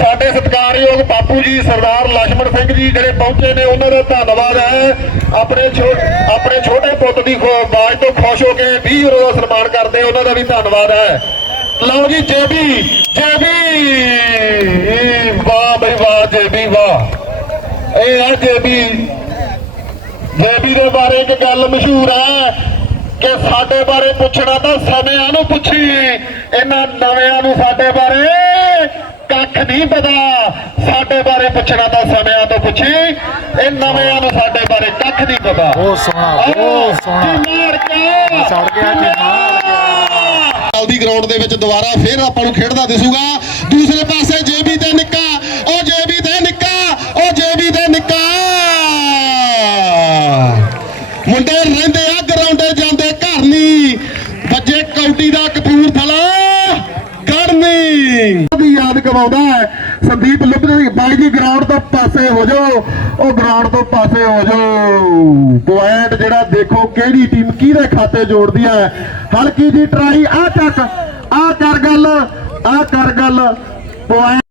ਸਾਡੇ ਸਤਿਕਾਰਯੋਗ ਬਾਪੂ ਜੀ ਸਰਦਾਰ ਲక్ష్ਮਣ ਸਿੰਘ ਜੀ ਜਿਹੜੇ ਪਹੁੰਚੇ ਨੇ, ਉਹਨਾਂ ਦਾ ਧੰਨਵਾਦ ਹੈ। ਆਪਣੇ ਆਪਣੇ ਛੋਟੇ ਪੁੱਤ ਦੀ ਆਵਾਜ਼ ਤੋਂ ਖੁਸ਼ ਹੋ ਕੇ 20 ਯੂਰੋ ਦਾ ਸਨਮਾਨ ਕਰਦੇ ਉਹਨਾਂ ਦਾ ਵੀ ਧੰਨਵਾਦ ਹੈ। ਲਓ ਜੀ ਜੇਬੀ ਜੇਬੀ ਵਾਹ ਬਈ ਵਾਹ ਜੇਬੀ ਵਾਹ। ਇਹ ਆ ਜੇਬੀ ਜੇਬੀ ਦੇ ਬਾਰੇ ਇੱਕ ਗੱਲ ਮਸ਼ਹੂਰ ਹੈ ਕਿ ਸਾਡੇ ਬਾਰੇ ਪੁੱਛਣਾ ਤਾਂ ਸਮਿਆਂ ਨੂੰ ਪੁੱਛੀ, ਇਹਨਾਂ ਨਵਿਆਂ ਨੂੰ ਸਾਡੇ ਬਾਰੇ। ਕੱਖ ਨਹੀਂ ਪਤਾ। ਸਾਡੇ ਬਾਰੇ ਪੁੱਛਣਾ ਤਾਂ ਸਮਿਆਂ ਤੋਂ ਪੁੱਛੀ। ਇਹ ਨਵਿਆਂ ਨੂੰ ਸਾਡੇ ਬਾਰੇ ਕੱਖ ਨਹੀਂ ਪਤਾ। ਬਹੁਤ ਸੋਹਣਾ ਬਹੁਤ ਸੋਹਣਾ। ਕੀ ਮਾਰ ਕੇ। ਸੜ ਗਿਆ ਕਿ ਮਾਰ। ਦੀ ਗਰਾਊਂਡ ਦੇ ਵਿੱਚ ਦੁਬਾਰਾ ਫੇਰ ਆਪਾਂ ਨੂੰ ਖੇਡਦਾ ਦਿਸੂਗਾ। ਦੂਸਰੇ ਪਾਸੇ ਜੇਬੀ ਤੇ ਨਿੱਕਾ ਉਹ ਜੇਬੀ ਤੇ ਨਿੱਕਾ ਉਹ ਜੇਬੀ ਤੇ ਨਿੱਕਾ। ਮੁੰਡੇ ਰਹਿੰਦੇ ਆ ਗਰਾਊਂਡੇ ਜਾਂਦੇ ਘਰ ਨਹੀਂ। ਵੱਜੇ ਕੌਡੀ ਦਾ ਕਪੂਰਥਲਾ ਕਰਨੀ। ਯਾਦ ਕਰਾਉਂਦਾ ਹੈ। ਸੰਦੀਪ ਲੁੱਭਦੀ ਬਾਈ ਜੀ ਗਰਾਊਂਡ ਤੋਂ ਪਾਸੇ ਹੋ ਜਾਓ। ਉਹ ਗਰਾਊਂਡ ਤੋਂ ਪਾਸੇ ਹੋ ਜਾਓ। ਪੁਆਇੰਟ ਜਿਹੜਾ ਦੇਖੋ ਕਿਹੜੀ ਟੀਮ ਕਿਹਦੇ ਖਾਤੇ ਜੋੜਦੀ ਹੈ। ਹਲਕੀ ਜੀ ਟਰਾਈ ਆ ਚੱਕ ਆ ਕਰ ਗੱਲ ਆ ਕਰ ਗੱਲ। ਪੁਆਇੰਟ